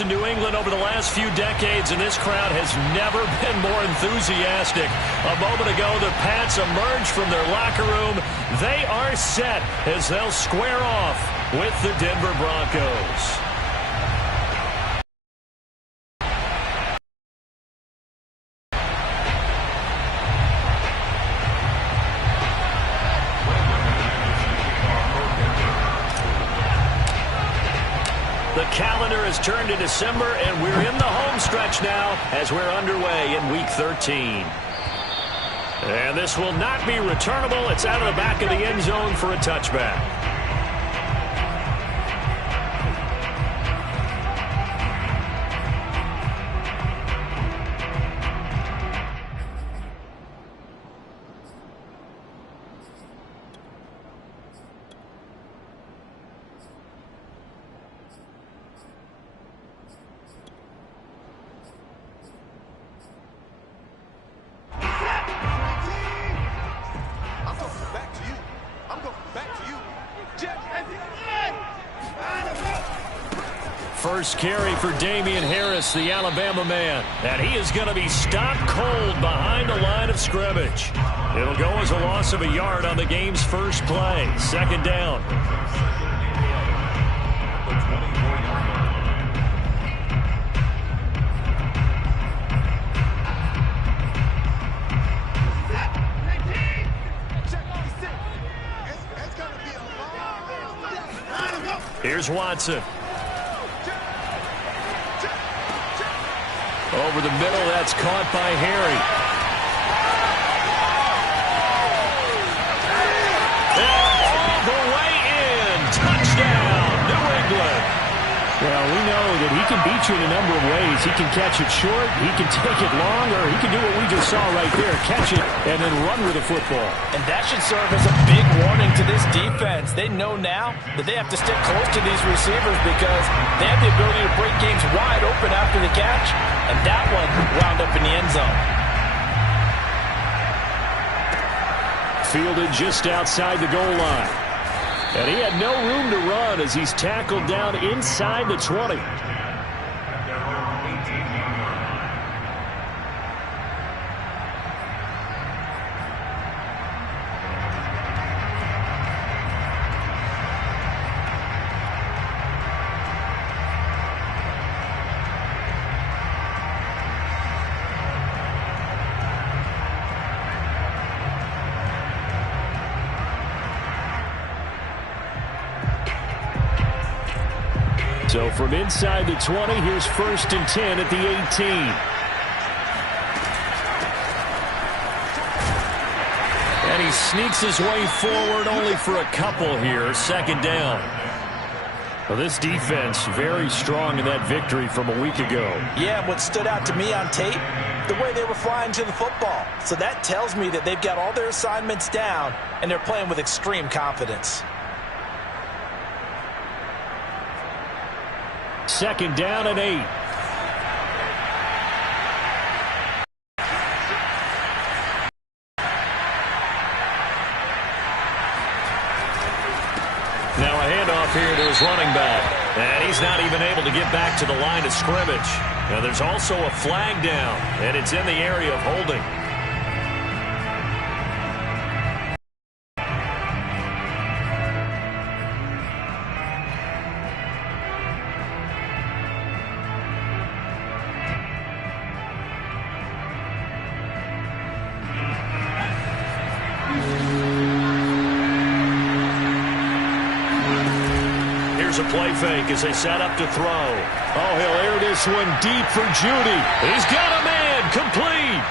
In New England over the last few decades, and this crowd has never been more enthusiastic. A moment ago, the Pats emerged from their locker room. They are set as they'll square off with the Denver Broncos. The calendar has turned to December, and we're in the home stretch now as we're underway in Week 13. And this will not be returnable. It's out of the back of the end zone for a touchback. First carry for Damian Harris, the Alabama man. And he is going to be stopped cold behind the line of scrimmage. It'll go as a loss of a yard on the game's first play. Second down. Here's Watson. Over the middle, that's caught by Harry. All the way in. Touchdown, New England. Well, we know that he can beat you in a number of ways. He can catch it short, he can take it long, or he can do what we just saw right there, catch it and then run with the football. And that should serve as a big warning to this defense. They know now that they have to stick close to these receivers because they have the ability to break games wide open after the catch. And that one wound up in the end zone. Fielded just outside the goal line. And he had no room to run as he's tackled down inside the 20. So from inside the 20, here's 1st and 10 at the 18. And he sneaks his way forward only for a couple here. Second down. Well, this defense very strong in that victory from a week ago. Yeah, what stood out to me on tape, the way they were flying to the football. So that tells me that they've got all their assignments down, and they're playing with extreme confidence. Second down and 8. Now a handoff here to his running back. And he's not even able to get back to the line of scrimmage. Now there's also a flag down, and it's in the area of holding. Here's a play fake as they set up to throw. Oh, he'll air this one deep for Judy. He's got a man complete.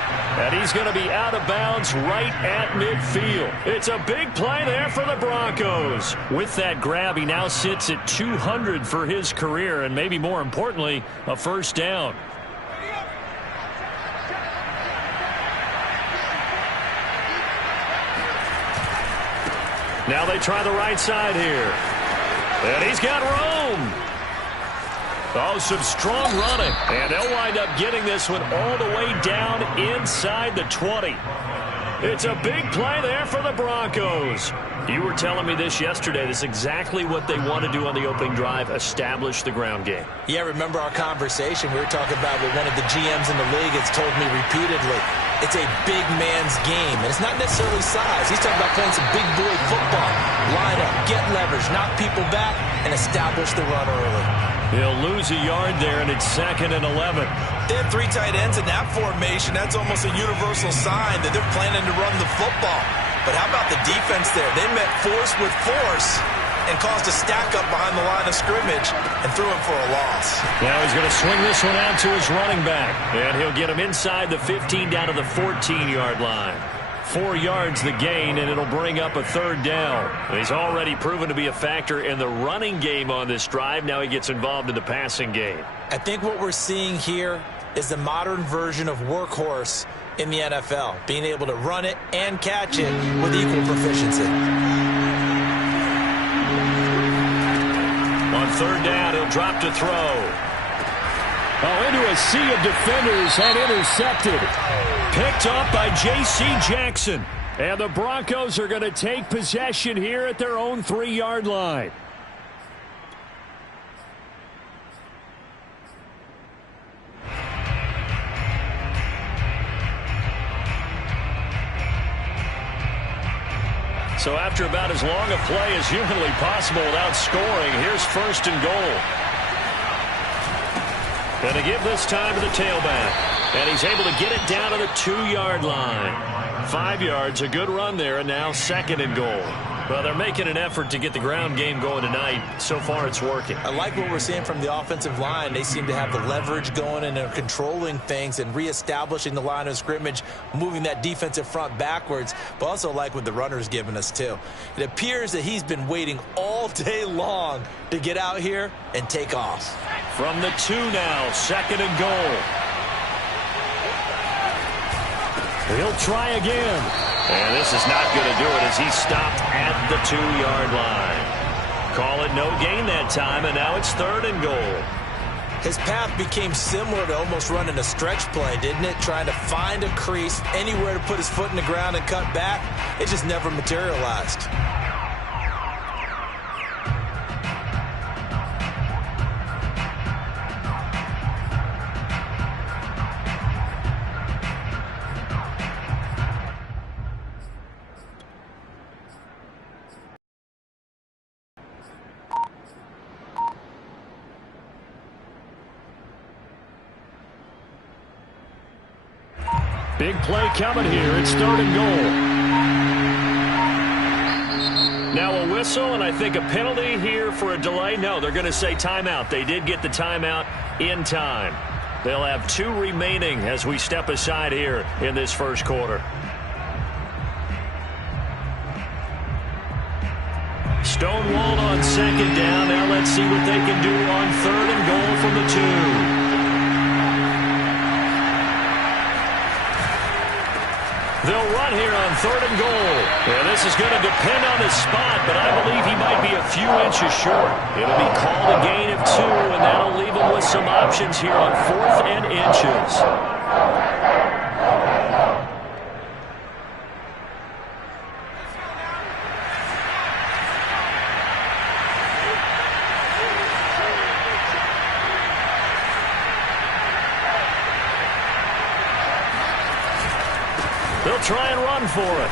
And he's going to be out of bounds right at midfield. It's a big play there for the Broncos. With that grab, he now sits at 200 for his career, and maybe more importantly, a first down. Now they try the right side here. And he's got room. Oh, some strong running. And they'll wind up getting this one all the way down inside the 20. It's a big play there for the Broncos. You were telling me this yesterday. This is exactly what they want to do on the opening drive, establish the ground game. Yeah, remember our conversation? We were talking about what one of the GMs in the league has told me repeatedly. It's a big man's game, and it's not necessarily size. He's talking about playing some big boy football. Line up, get leverage, knock people back, and establish the run early. He'll lose a yard there, and it's 2nd and 11. They have 3 tight ends in that formation. That's almost a universal sign that they're planning to run the football. But how about the defense there? They met force with force and caused a stack up behind the line of scrimmage and threw him for a loss. Now he's going to swing this one out to his running back. And he'll get him inside the 15 down to the 14-yard line. 4 yards the gain, and it'll bring up a 3rd down. He's already proven to be a factor in the running game on this drive. Now he gets involved in the passing game. I think what we're seeing here is the modern version of workhorse in the NFL, being able to run it and catch it with equal proficiency. On 3rd down, he'll drop to throw. Oh, into a sea of defenders and intercepted. Picked up by J.C. Jackson. And the Broncos are going to take possession here at their own 3-yard line. So after about as long a play as humanly possible without scoring, here's 1st and goal. Going to give this time to the tailback. And he's able to get it down to the 2-yard line. 5 yards, a good run there, and now 2nd and goal. Well, they're making an effort to get the ground game going tonight. So far, it's working. I like what we're seeing from the offensive line. They seem to have the leverage going, and they're controlling things and reestablishing the line of scrimmage, moving that defensive front backwards, but also like what the runner's giving us, too. It appears that he's been waiting all day long to get out here and take off. From the 2 now, 2nd and goal. He'll try again. And this is not going to do it as he's stopped at the 2-yard line. Call it no gain that time, and now it's 3rd and goal. His path became similar to almost running a stretch play, didn't it? Trying to find a crease, anywhere to put his foot in the ground and cut back. It just never materialized. Big play coming here. It's 3rd and goal. Now a whistle, and I think a penalty here for a delay. No, they're going to say timeout. They did get the timeout in time. They'll have 2 remaining as we step aside here in this 1st quarter. Stonewalled on 2nd down. Now let's see what they can do on 3rd and goal from the 2. They'll run here on 3rd and goal. Yeah, this is going to depend on his spot, but I believe he might be a few inches short. It'll be called a gain of 2, and that'll leave him with some options here on 4th and inches. They'll try and run for it.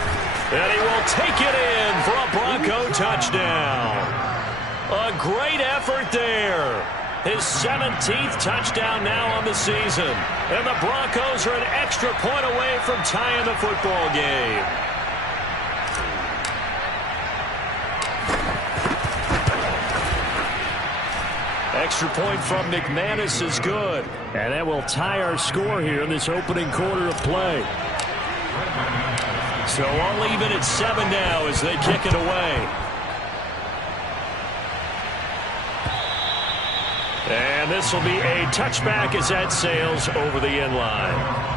And he will take it in for a Bronco touchdown. A great effort there. His 17th touchdown now on the season. And the Broncos are an extra point away from tying the football game. Extra point from McManus is good. And that will tie our score here in this opening quarter of play. So all even at 7 now as they kick it away. And this will be a touchback as that sails over the end line.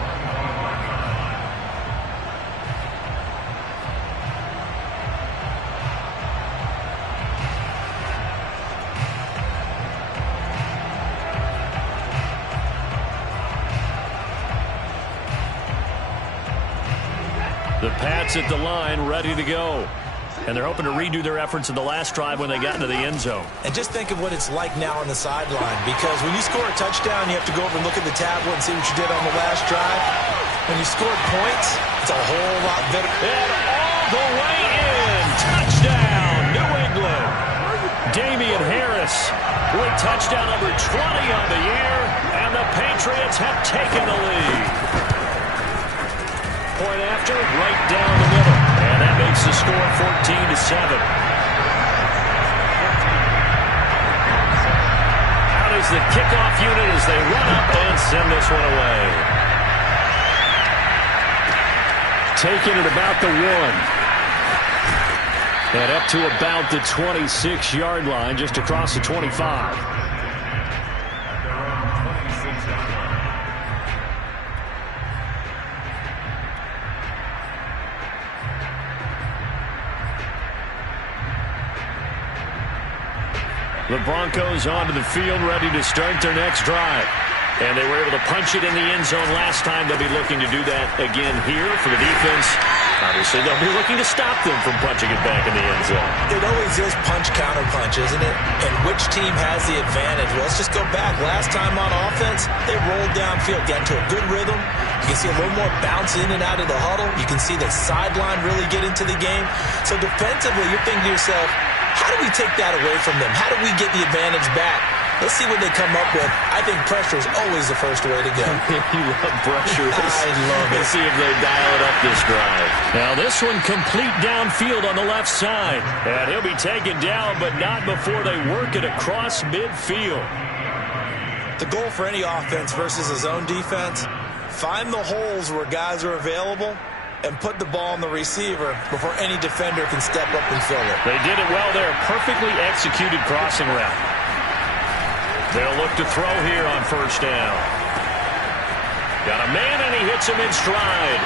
The Pats at the line, ready to go. And they're hoping to redo their efforts in the last drive when they got into the end zone. And just think of what it's like now on the sideline, because when you score a touchdown, you have to go over and look at the tablet and see what you did on the last drive. When you scored points, it's a whole lot better. And all the way in. Touchdown, New England. Damian Harris with touchdown number 20 on the year, and the Patriots have taken the lead. Point after, right down the middle. And that makes the score 14-7. Out is the kickoff unit as they run up and send this one away. Taking it about the 1. And up to about the 26-yard line, just across the 25. The Broncos onto the field, ready to start their next drive. And they were able to punch it in the end zone last time. They'll be looking to do that again here for the defense. Obviously, they'll be looking to stop them from punching it back in the end zone. It always is punch-counter-punch, isn't it? And which team has the advantage? Well, let's just go back. Last time on offense, they rolled downfield, got into a good rhythm. You can see a little more bounce in and out of the huddle. You can see the sideline really get into the game. So defensively, you're thinking to yourself, how do we take that away from them? How do we get the advantage back? Let's see what they come up with. I think pressure is always the first way to go. You love pressure. I love it. Let's see if they dial it up this drive. Now this one complete downfield on the left side. And he'll be taken down, but not before they work it across midfield. The goal for any offense versus a zone defense, find the holes where guys are available and put the ball on the receiver before any defender can step up and fill it. They did it well there. Perfectly executed crossing route. They'll look to throw here on first down. Got a man, and he hits him in stride.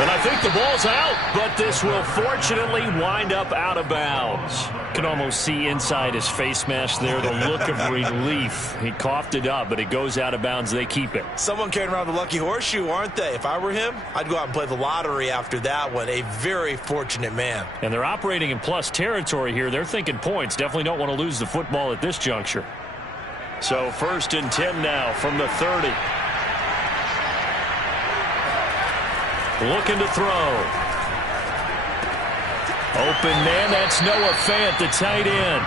And I think the ball's out, but this will fortunately wind up out of bounds. Can almost see inside his face mask there the look of relief. He coughed it up, but it goes out of bounds. They keep it. Someone carrying around the lucky horseshoe, aren't they? If I were him, I'd go out and play the lottery after that one. A very fortunate man. And they're operating in plus territory here. They're thinking points. Definitely don't want to lose the football at this juncture. So 1st and 10 now from the 30. Looking to throw. Open man, that's Noah Fant, the tight end.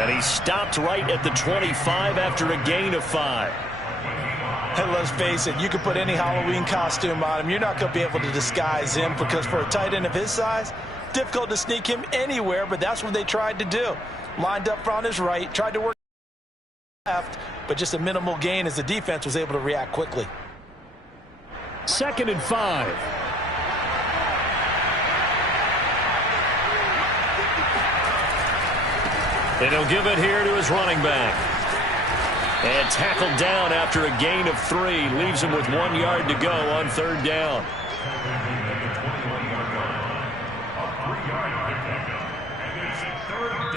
And he stopped right at the 25 after a gain of 5. And let's face it, you can put any Halloween costume on him. You're not going to be able to disguise him, because for a tight end of his size, difficult to sneak him anywhere, but that's what they tried to do. Lined up on his right, tried to work left, but just a minimal gain as the defense was able to react quickly. 2nd and 5. And he'll give it here to his running back. And tackled down after a gain of 3. Leaves him with 1 yard to go on 3rd down.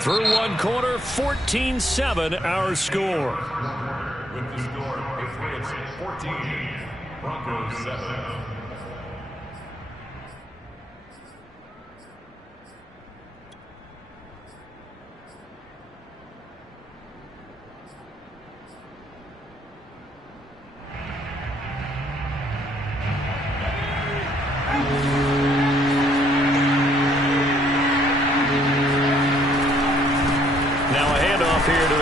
Through one quarter, 14-7 our score. With the score, Patriots 14, Broncos 7.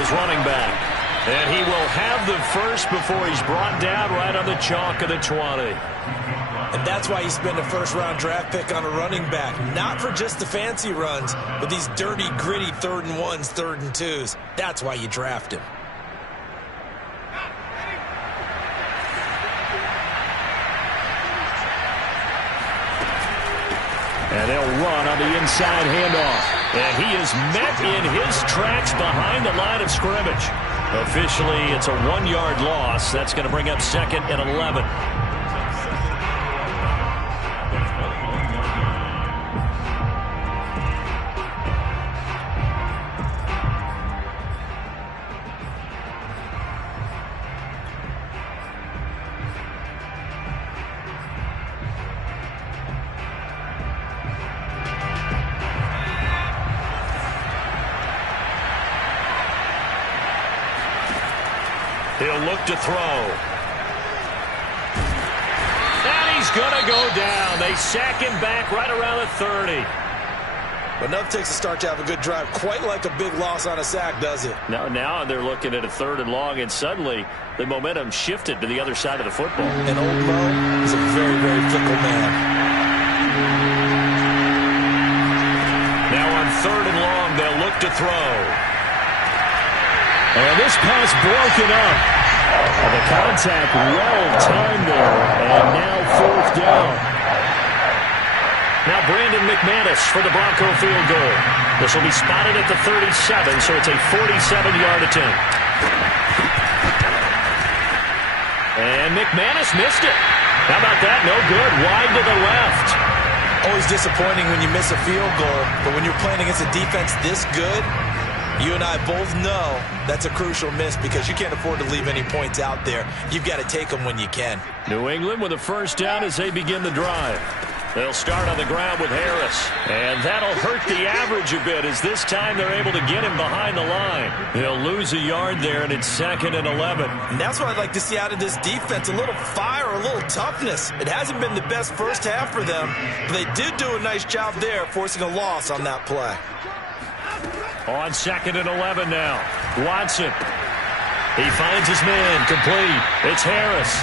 Running back. And he will have the first before he's brought down right on the chalk of the 20. And that's why you spend a first-round draft pick on a running back. Not for just the fancy runs, but these dirty, gritty 3rd and 1s, 3rd and 2s. That's why you draft him. And they'll run on the inside handoff. And he is met in his tracks behind the line of scrimmage. Officially, it's a 1-yard loss. That's going to bring up 2nd and 11. look to throw. And he's going to go down. They sack him back right around the 30. But enough takes a start to have a good drive. Quite like a big loss on a sack, does it? Now they're looking at a 3rd and long, and suddenly the momentum shifted to the other side of the football. And old Mo is a very, very fickle man. Now on 3rd and long, they'll look to throw. And this pass broken up. The contact well timed there, and now 4th down. Now Brandon McManus for the Bronco field goal. This will be spotted at the 37, so it's a 47-yard attempt. And McManus missed it. How about that? No good. Wide to the left. Always disappointing when you miss a field goal, but when you're playing against a defense this good, you and I both know that's a crucial miss because you can't afford to leave any points out there. You've got to take them when you can. New England with a 1st down as they begin the drive. They'll start on the ground with Harris. And that'll hurt the average a bit as this time they're able to get him behind the line. He'll lose a yard there, and it's 2nd and 11. And that's what I'd like to see out of this defense, a little fire, a little toughness. It hasn't been the best first half for them, but they did do a nice job there forcing a loss on that play. On 2nd and 11 now. Watson. He finds his man. Complete. It's Harris.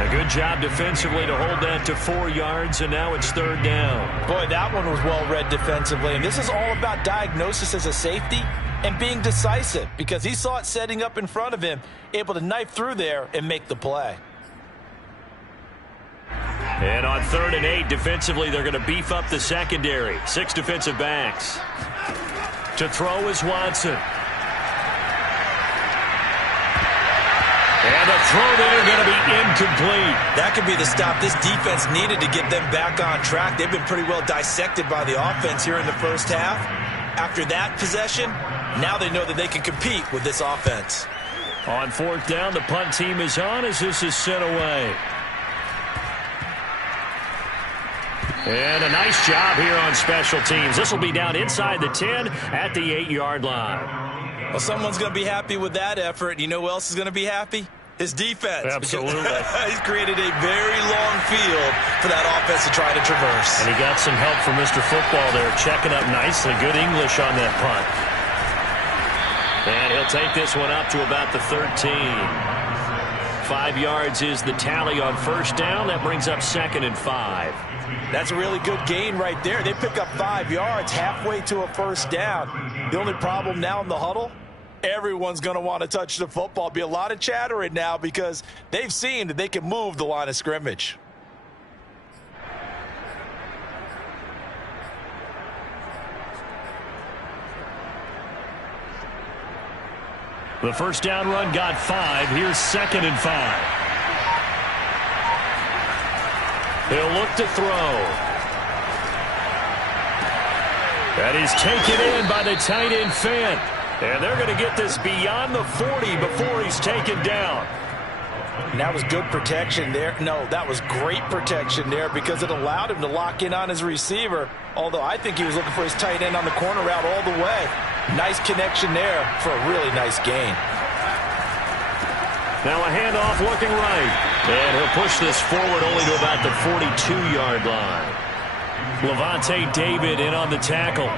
A good job defensively to hold that to 4 yards, and now it's 3rd down. Boy, that one was well read defensively, and this is all about diagnosis as a safety and being decisive because he saw it setting up in front of him, able to knife through there and make the play. And on 3rd and 8, defensively, they're going to beef up the secondary. 6 defensive backs. To throw is Watson. And the throw there going to be incomplete. That could be the stop this defense needed to get them back on track. They've been pretty well dissected by the offense here in the first half. After that possession, now they know that they can compete with this offense. On 4th down, the punt team is on as this is sent away. And a nice job here on special teams. This will be down inside the 10 at the 8-yard line. Well, someone's going to be happy with that effort. You know who else is going to be happy? His defense. Absolutely. He's created a very long field for that offense to try to traverse. And he got some help from Mr. Football there, checking up nicely. Good English on that punt. And he'll take this one up to about the 13. 5 yards is the tally on 1st down. That brings up 2nd and 5. That's a really good gain right there. They pick up 5 yards halfway to a 1st down. The only problem now in the huddle, everyone's going to want to touch the football. Be a lot of chattering now because they've seen that they can move the line of scrimmage. The 1st down run got 5. Here's 2nd and 5. He'll look to throw. That is taken in by the tight end Fant. And they're going to get this beyond the 40 before he's taken down. And that was good protection there. No, that was great protection there because it allowed him to lock in on his receiver. Although I think he was looking for his tight end on the corner route all the way. Nice connection there for a really nice gain. Now a handoff looking right. And he'll push this forward only to about the 42-yard line. Levante David in on the tackle.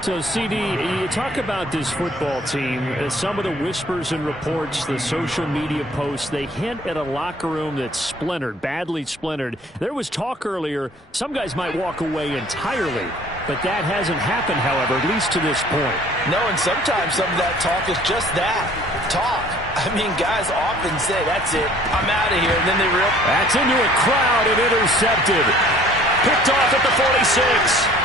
So, CD, you talk about this football team, some of the whispers and reports, the social media posts, they hint at a locker room that's splintered, badly splintered. There was talk earlier, some guys might walk away entirely, but that hasn't happened, however, at least to this point. No, and sometimes some of that talk is just that, talk. I mean, guys often say, that's it, I'm out of here, and then they realize. That's into a crowd and intercepted. Picked off at the 46.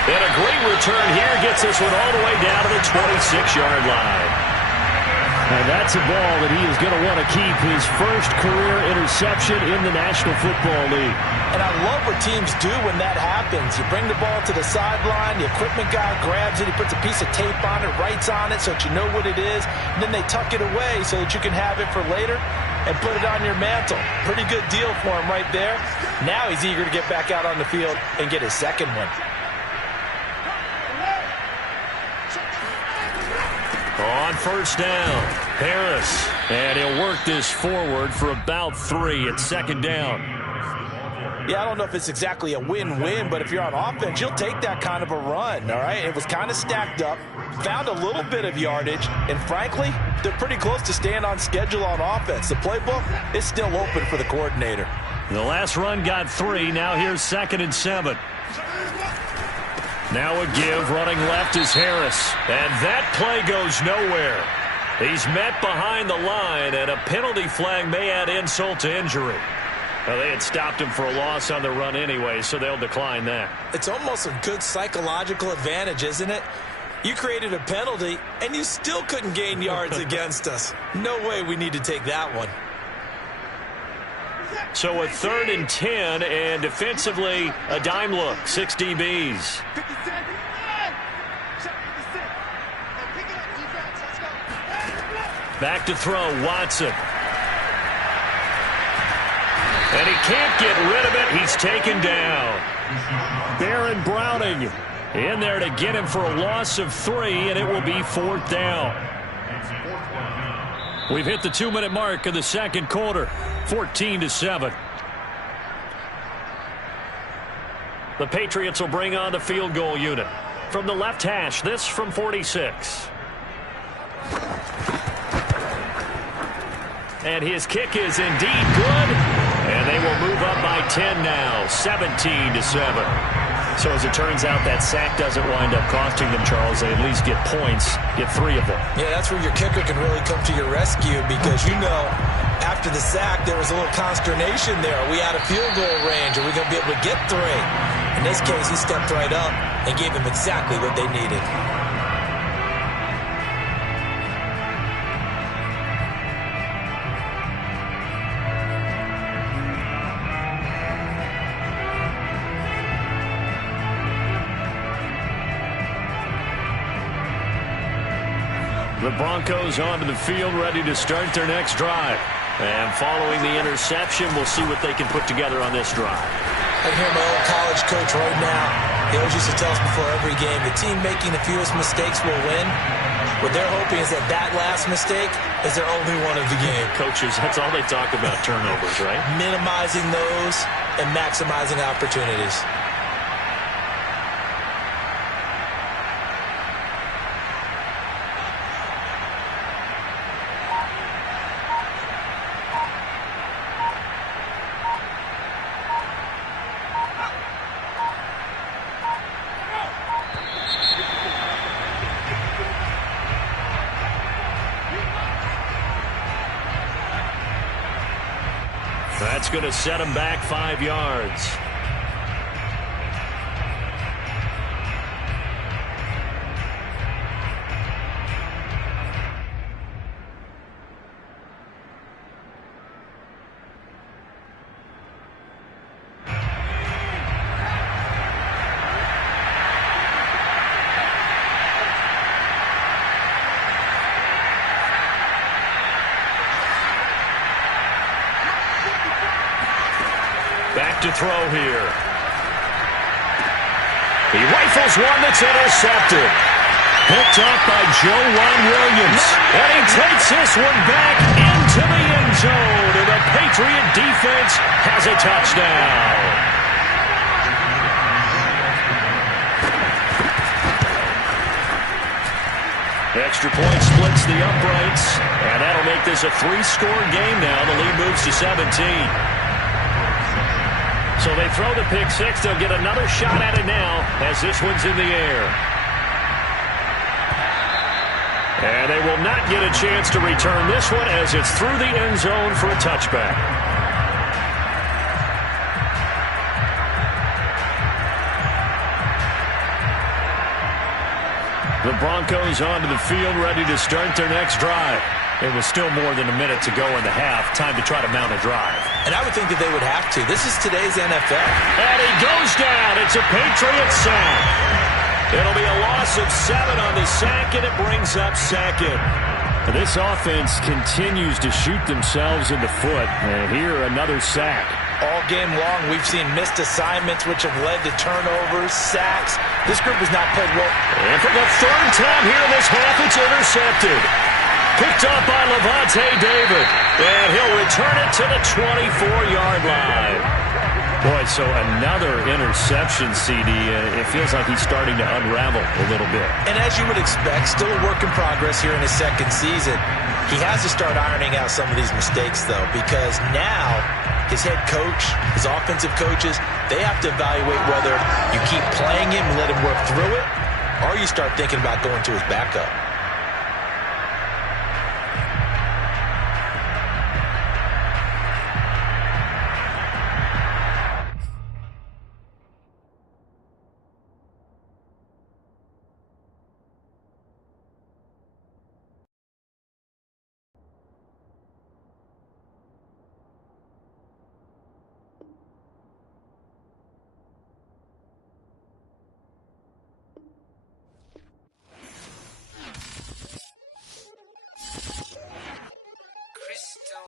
And a great return here gets this one all the way down to the 26-yard line. And that's a ball that he is going to want to keep, his first career interception in the National Football League. And I love what teams do when that happens. You bring the ball to the sideline, the equipment guy grabs it, he puts a piece of tape on it, writes on it so that you know what it is, and then they tuck it away so that you can have it for later and put it on your mantle. Pretty good deal for him right there. Now he's eager to get back out on the field and get his second one. On 1st down, Harris, and he'll work this forward for about 3 at second down. Yeah, I don't know if it's exactly a win-win, but if you're on offense, you'll take that kind of a run, all right? It was kind of stacked up, found a little bit of yardage, and frankly, they're pretty close to staying on schedule on offense. The playbook is still open for the coordinator. The last run got 3. Now here's 2nd and 7. Now a give. Running left is Harris. And that play goes nowhere. He's met behind the line, and a penalty flag may add insult to injury. Well, they had stopped him for a loss on the run anyway, so they'll decline that. It's almost a good psychological advantage, isn't it? You created a penalty, and you still couldn't gain yards against us. No way we need to take that one. So a 3rd and 10, and defensively, a dime look, 6 DBs. Back to throw, Watson. And he can't get rid of it. He's taken down. Baron Browning in there to get him for a loss of 3, and it will be 4th down. We've hit the 2-minute mark of the second quarter, 14-7. The Patriots will bring on the field goal unit. From the left hash, this from 46. And his kick is indeed good. And they will move up by 10 now, 17-7. So as it turns out, that sack doesn't wind up costing them, Charles. They at least get points, get 3 of them. Yeah, that's where your kicker can really come to your rescue because, you know, after the sack, there was a little consternation there. Are we out of field goal range? Are we going to be able to get 3? In this case, he stepped right up and gave them exactly what they needed. The Broncos onto the field, ready to start their next drive. And following the interception, we'll see what they can put together on this drive. I hear my old college coach right now. He always used to tell us before every game, the team making the fewest mistakes will win. What they're hoping is that that last mistake is their only one of the game. Coaches, that's all they talk about, turnovers, right? Minimizing those and maximizing opportunities. That's going to set him back 5 yards. Back to throw here. He rifles one that's intercepted. Picked off by Joejuan Williams. And he takes this one back into the end zone. And the Patriot defense has a touchdown. Extra point splits the uprights. And that'll make this a 3-score game now. The lead moves to 17. So they throw the pick 6. They'll get another shot at it now as this one's in the air. And they will not get a chance to return this one as it's through the end zone for a touchback. The Broncos onto the field, ready to start their next drive. It was still more than a minute to go in the half. Time to try to mount a drive. And I would think that they would have to. This is today's NFL. And he goes down. It's a Patriot sack. It'll be a loss of 7 on the sack, and it brings up 2nd. This offense continues to shoot themselves in the foot. And here, another sack. All game long, we've seen missed assignments, which have led to turnovers, sacks. This group has not played well. And for the 3rd time here in this half, it's intercepted. Picked up by Levante David. And he'll return it to the 24-yard line. Boy, so another interception, CD. It feels like he's starting to unravel a little bit. And as you would expect, still a work in progress here in his second season. He has to start ironing out some of these mistakes, though, because now his head coach, his offensive coaches, they have to evaluate whether you keep playing him and let him work through it, or you start thinking about going to his backup.